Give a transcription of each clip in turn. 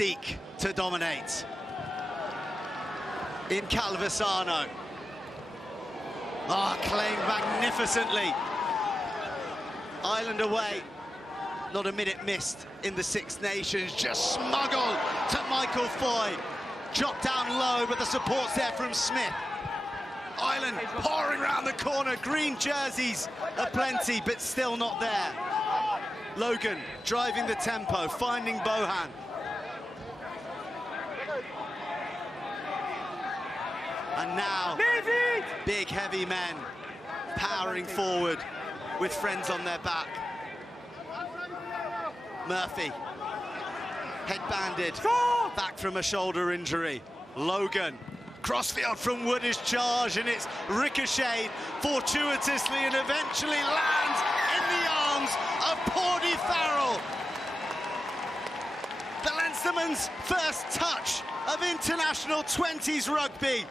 seek to dominate. In Calvisano. Claimed magnificently. Ireland away. Not a minute missed in the Six Nations. Just smuggled to Michael Foy. Dropped down low, but the support's there from Smith. Ireland pouring around the corner. Green jerseys aplenty, but still not there. Logan driving the tempo, finding Bohan. And now, big heavy men powering forward with friends on their back. Murphy, headbanded, back from a shoulder injury. Logan, crossfield from Wood's charge, and it's ricocheted fortuitously and eventually lands in the arms of Paudie Farrell. The Leinsterman's first touch of international 20s rugby,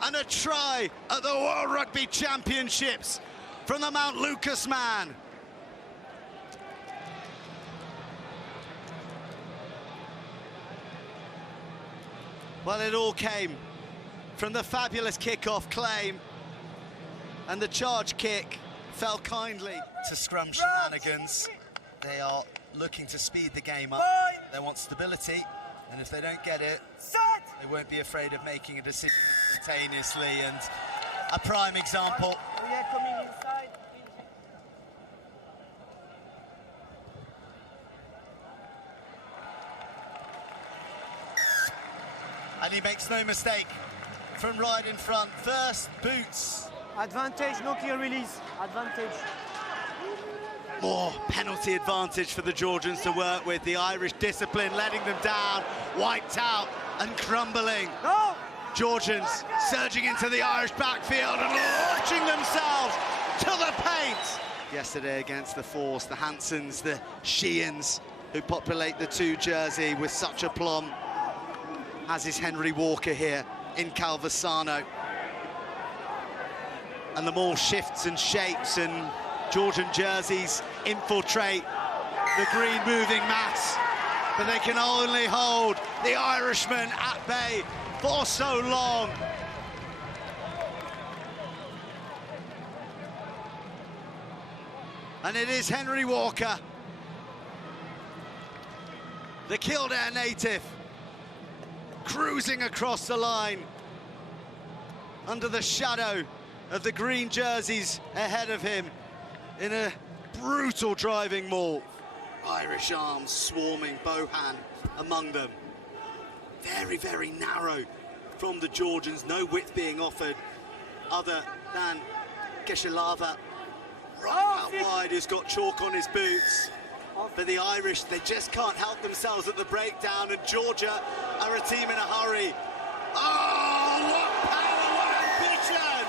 and a try at the World Rugby Championships from the Mount Lucas man. Well, it all came from the fabulous kickoff claim, and the charge kick fell kindly to scrum shenanigans. They are looking to speed the game up. They want stability, and if they don't get it, they won't be afraid of making a decision instantaneously. And a prime example. We are coming inside. And he makes no mistake from right in front. First, boots. Advantage, no kill release. Advantage. More penalty advantage for the Georgians to work with. The Irish discipline letting them down, wiped out and crumbling. No! Georgians surging into the Irish backfield and launching themselves to the paint. Yesterday against the Force, the Hansons, the Sheehan's, who populate the 2 jersey with such aplomb, as is Henry Walker here in Calvisano. And the ball shifts and shapes, and Georgian jerseys infiltrate the green moving mass, but they can only hold the Irishmen at bay for so long. And it is Henry Walker, the Kildare native, cruising across the line under the shadow of the green jerseys ahead of him in a brutal driving maul. Irish arms swarming, Bohan among them. Very, very narrow from the Georgians, no width being offered other than Geshelava right out wide, who's got chalk on his boots. But the Irish, they just can't help themselves at the breakdown, and Georgia are a team in a hurry. Oh, what power, what ambition!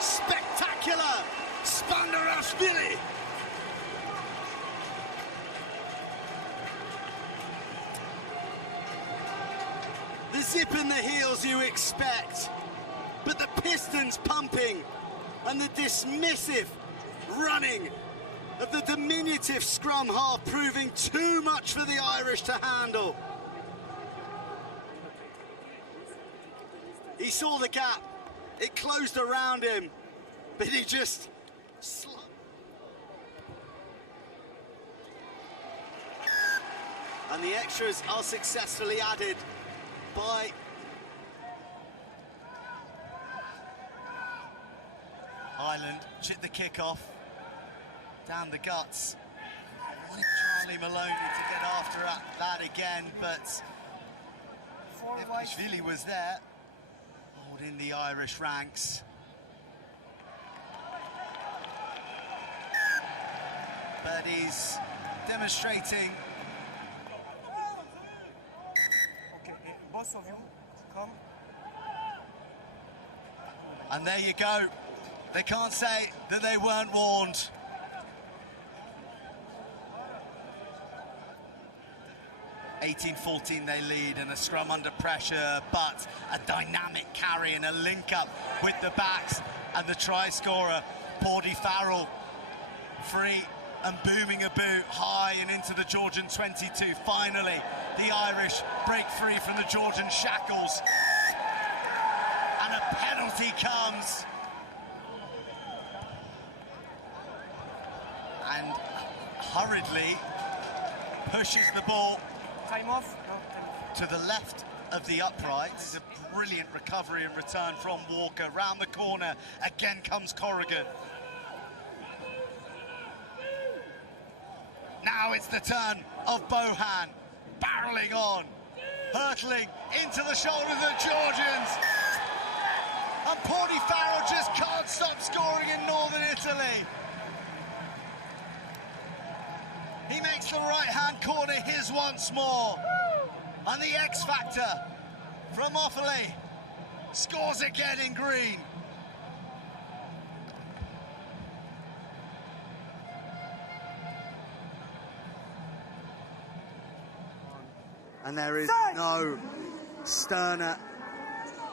Spectacular! Spandarashvili! The zip in the heels you expect, but the pistons pumping and the dismissive running of the diminutive scrum half proving too much for the Irish to handle. He saw the gap, it closed around him, but he just and the extras are successfully added by Ireland. Chip the kick-off down the guts. Wanted Charlie Maloney to get after that again, but Evashvili was there, holding the Irish ranks. But he's demonstrating. Okay, both of you, come. And there you go. They can't say that they weren't warned. (18-14) they lead, and a scrum under pressure, but a dynamic carry and a link up with the backs, and the try scorer, Paudie Farrell, free and booming a boot high and into the Georgian 22. Finally, the Irish break free from the Georgian shackles. And a penalty comes. And hurriedly pushes the ball Time off? No, time off. to the left of the uprights. A brilliant recovery and return from Walker. Round the corner, again comes Corrigan. Now it's the turn of Bohan, barrelling on, hurtling into the shoulders of the Georgians. And Porty Farrell just can't stop scoring in Northern Italy. He makes the right-hand corner his once more. And the X-Factor from Offaly scores again in green. And there is no sterner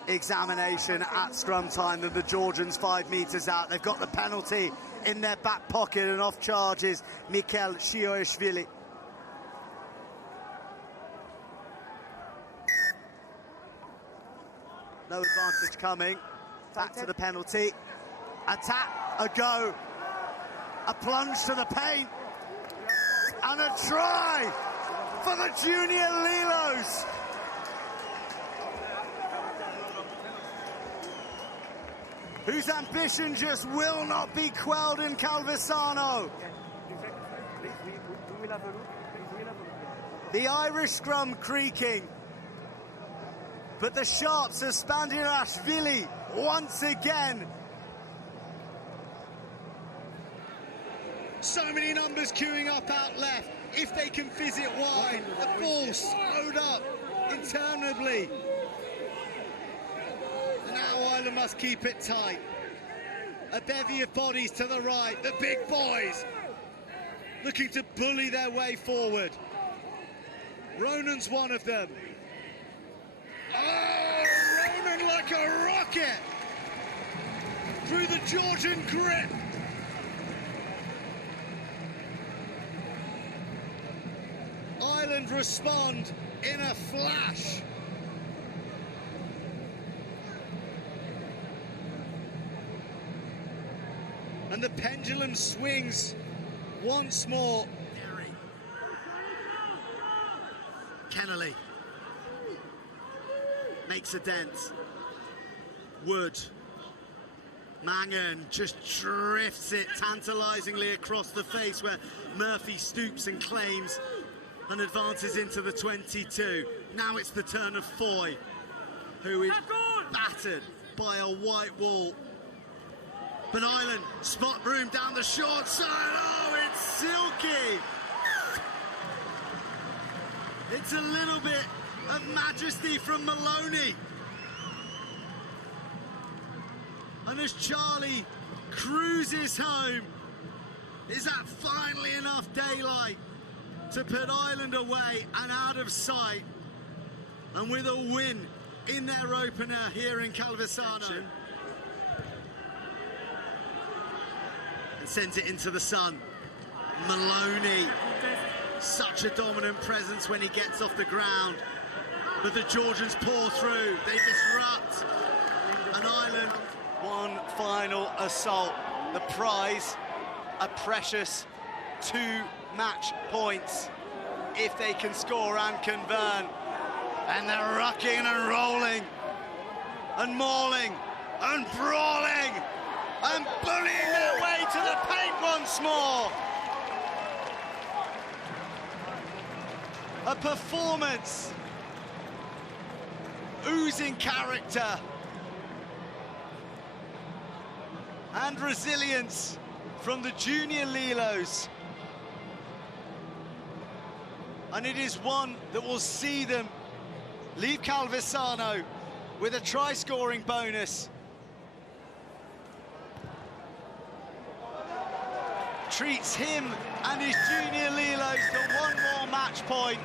examination at scrum time than the Georgians 5 metres out. They've got the penalty in their back pocket, and off charges Mikel Shioishvili. No advantage coming. Back to the penalty. A tap, a go, a plunge to the paint, and a try for the Junior Lilos. Whose ambition just will not be quelled in Calvisano. The Irish scrum creaking, but the sharps of Spandirashvili once again. So many numbers queuing up out left. If they can fizz it wide, the ball slowed up interminably. And now Ireland must keep it tight. A bevy of bodies to the right. The big boys looking to bully their way forward. Ronan's one of them. Oh, Ronan like a rocket through the Georgian grip. Ireland respond in a flash. And the pendulum swings once more. Kennelly makes a dent. Wood. Mangan just drifts it tantalisingly across the face, where Murphy stoops and claims and advances into the 22. Now it's the turn of Foy, who is battered by a white wall. But Ireland spot room down the short side. Oh, it's silky. It's a little bit of majesty from Maloney. And as Charlie cruises home, is that finally enough daylight to put Ireland away and out of sight? And with a win in their opener here in Calvisano. And sends it into the sun. Maloney, such a dominant presence when he gets off the ground. But the Georgians pour through, they disrupt. And Ireland, one final assault. The prize, a precious 2 match points if they can score and convert. And they're rocking and rolling and mauling and brawling and bullying their way to the paint once more. A performance oozing character and resilience from the Junior Lilos. And it is one that will see them leave Calvisano with a try-scoring bonus. Treats him and his Junior Lilos to one more match point.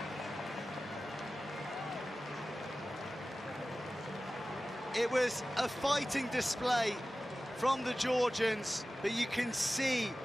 It was a fighting display from the Georgians, but you can see